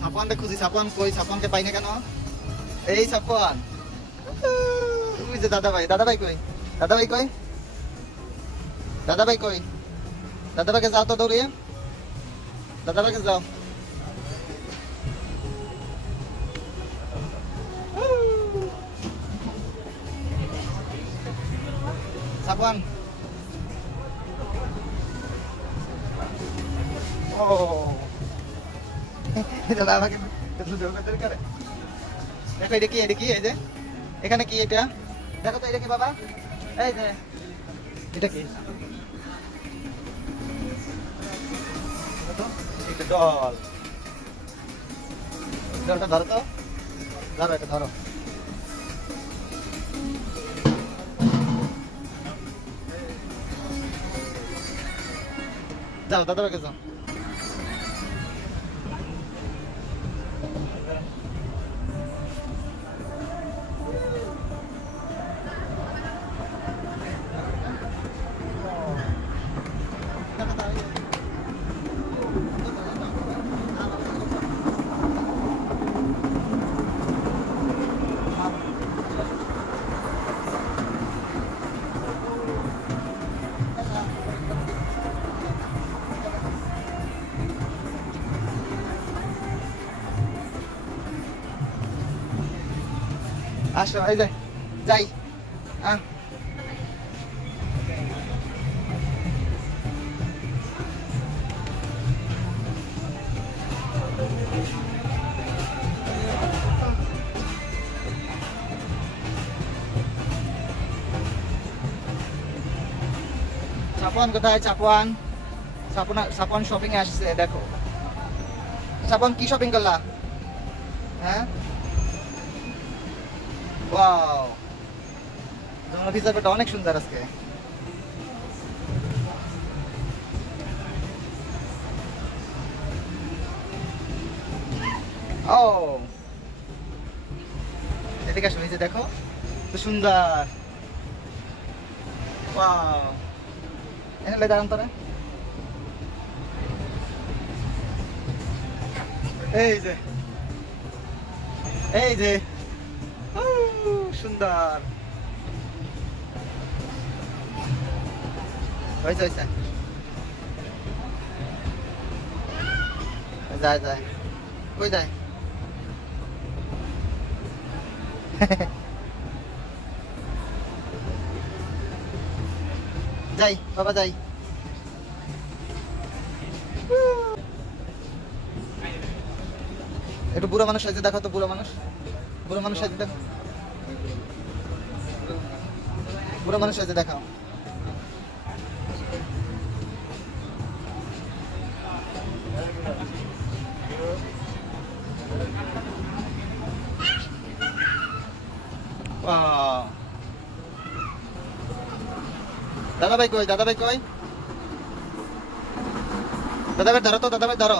সাপনকে খুঁজি, সাপন কই? সাপনকে পাই না কেন? এই সাপন, ওই যে দাদা ভাই। দাদা ভাই কই? দাদা ভাই কই? দাদা ভাই কই? দাদা ভাইকে যাও তো দৌড়িয়ে, দাদা ভাইকে যাও। সাপন, ও দাদা আমাকে করে। দেখো এটা কি, এটা কি? এই যে এখানে কি এটা? দেখো তো এটা কি বাবা? এই যে এটা কি? এটা ডল। ডলটা ধরো তো, ধরো এটা ধরো। যাও দাদা ভাইকে যাও। আসো, এই যে যাই। সাপন কোথায়? সাপন, সাপন, সাপন শপিং এ আসছে। দেখো সাপন কি শপিং করলা? হ্যাঁ, ওয়াও, তোমার হিসাবটা অনেক সুন্দর আজকে। ও এদিকে আসো, এই যে দেখো তো সুন্দর। ওয়াও, এনে দাঁড়ান তোরা। এই যে, এই যে সুন্দর হয়েছে, হয়েছে। যায় যায়, কই যায়? যাই বাবা যাই। একটু বুড়ো মানুষ সাজে দেখো তো, বুড়ো মানুষ, বুড়ো মানুষ সাজে দেখো, বুড়ো মানুষ সাজে দেখাও। দাদা ভাই কই? দাদা ভাই কই? দাদা ভাই ধরো তো, দাদা ভাই ধরো।